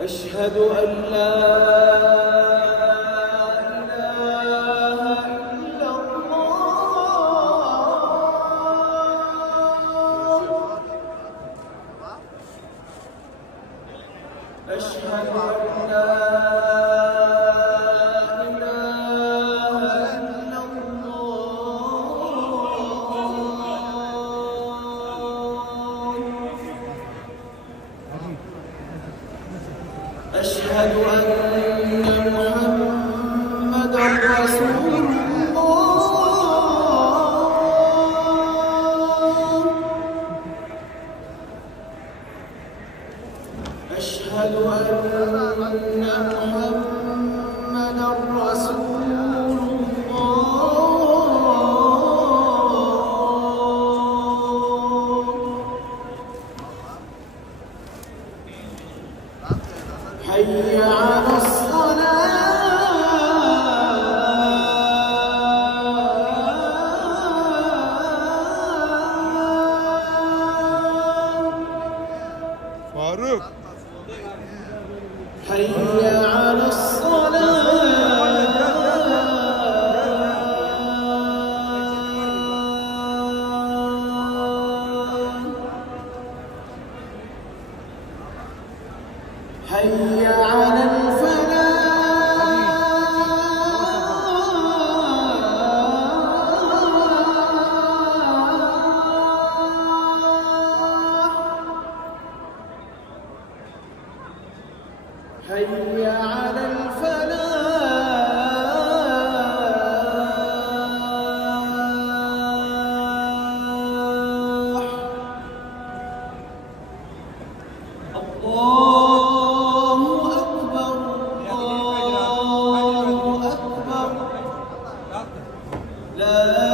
أشهد أن لا إله إلا الله. أشهد أن لا إله إلا الله. أشهد أن محمدًا رسول الله. أشهد أن محمدًا رسول الله. حي على الصلاة. فاروق حي على الصلاة. حي على حي على الفلاح. الله أكبر الله أكبر. لا